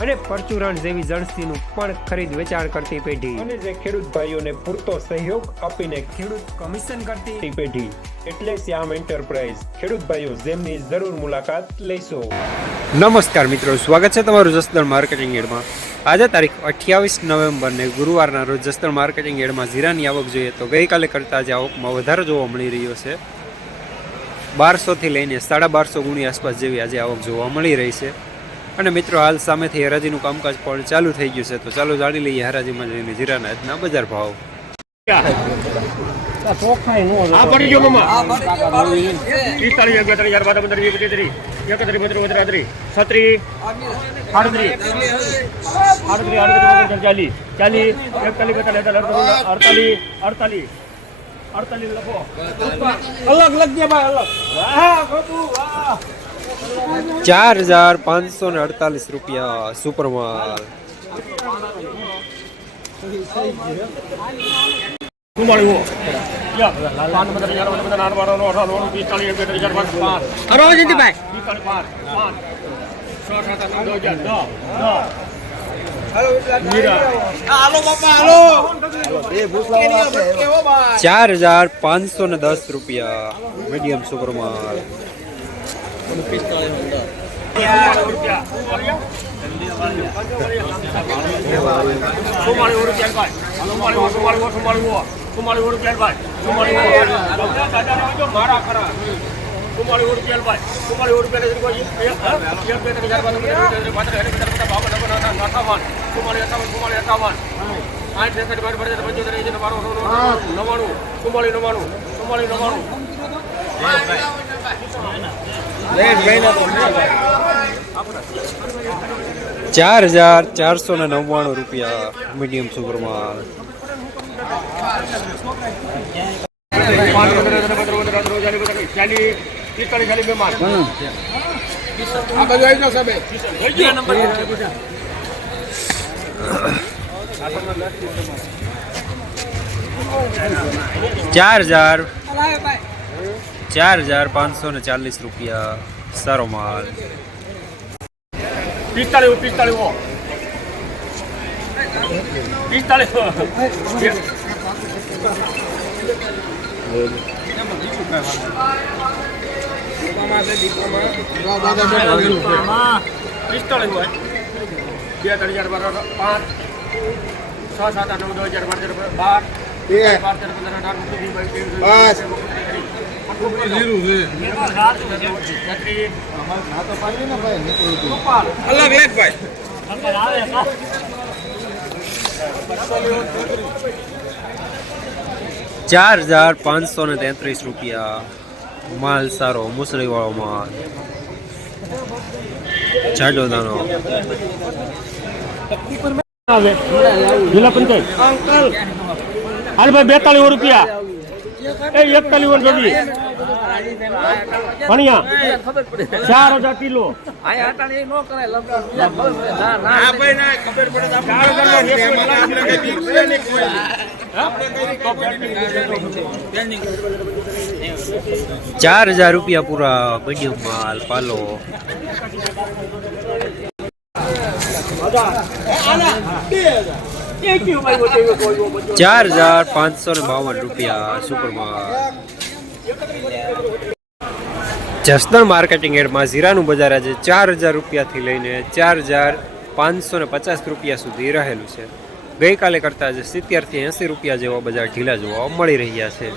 અને પરચુરણ જેવી જણસીનું પણ ખરીદ વેચાણ કરતી પેઢી. અને જે ખેડૂત ભાઈઓને પૂરતો સહયોગ આપીને ખેડૂત કમિશન કરતી પેઢી. એટલે શ્યામ એન્ટરપ્રાઇઝ. ખેડૂત ભાઈઓ જેમની જરૂર મુલાકાત લેશો. નમસ્કાર મિત્રો સ્વાગત છે તમારું જસદણ માર્કેટિંગ એડમાં. આજે તારીખ અઠ્યાવીસ નવેમ્બરને ગુરુવારના રોજ જસદણ માર્કેટિંગ એડમાં જીરાની આવક જોઈએ તો ગઈકાલે કરતાં આજે આવકમાં વધારો જોવા મળી રહ્યો છે. બારસોથી લઈને સાડા બારસો ગુણી આસપાસ જેવી આજે આવક જોવા મળી રહી છે. અને મિત્રો હાલ સામેથી હરાજીનું કામકાજ પણ ચાલુ થઈ ગયું છે. તો ચાલો જાણી લઈએ હરાજીમાં જઈને જીરાના આજના બજાર ભાવ. અડતાલીસ અડતાલીસ લખો. અલગ લખજે ભાઈ અલગ વાહ વાહ. ચાર હજાર પાંચસો ને અડતાલીસ રૂપિયા સુપરમાલ કુંભાળી હો પાંચ પંદર હજાર પંદર આઠ બાર નવ અઢાર નવ પિસ્તાલીસ એકત્રીસ હજાર પાંચ પાંચ પિસ્તાલીસ પાંચ પાંચ છ સાત આઠ નવ હજાર દસ દસ ચાર હજાર પાંચસો ને દસ રૂપિયા મીડિયમ સુપરમાલ સુમાળી મારા ખરા આઠ એકસઠ બાર બાર પંચોતેર એસી બાર નવ્વાણું ચાર હજાર ચારસો ને નવ્વાણું રૂપિયા મીડિયમ સુપરમાં. ચાર હજાર ચાર હજાર પાંચસો ને ચાલીસ રૂપિયા સારો માલ પિસ્તાલીસ પિસ્તાલીસ હો પિસ્તાલીસ પિસ્તાલીસ હોય બે ત્રણ હજાર બાર પાંચ છ સાત આઠ નવ દસ હજાર બાર તેર બાર બાર તેર પંદર અઢાર ઓગણીસ વીસ બાવીસ અલગ લેખ ભાઈ ચાર હજાર પાંચસો ને તેત્રીસ રૂપિયા માલ સારો મુસળી વાળો માલ. જાડો દાનો જિલ્લા પંચાયત. હાલ ભાઈ બેતાલીસ રૂપિયા. એ એકતાલીસ વર્ષ જોડી ભણ્યા? ચાર હજાર કિલો. ચાર હજાર રૂપિયા પૂરા બન્યું માલ પાલો. ચાર હજાર પાંચસો ને બાવન રૂપિયા સુપરમાલ જસદણ માર્કેટિંગ એડમાં જીરાનું બજાર આજે ચાર હજાર રૂપિયાથી લઈને ચાર હજાર પાંચસો ને પચાસ રૂપિયા સુધી રહેલું છે. ગઈકાલે કરતાં આજે સિત્તેરથી એંસી રૂપિયા જેવા બજાર ઢીલા જોવા મળી રહ્યા છે.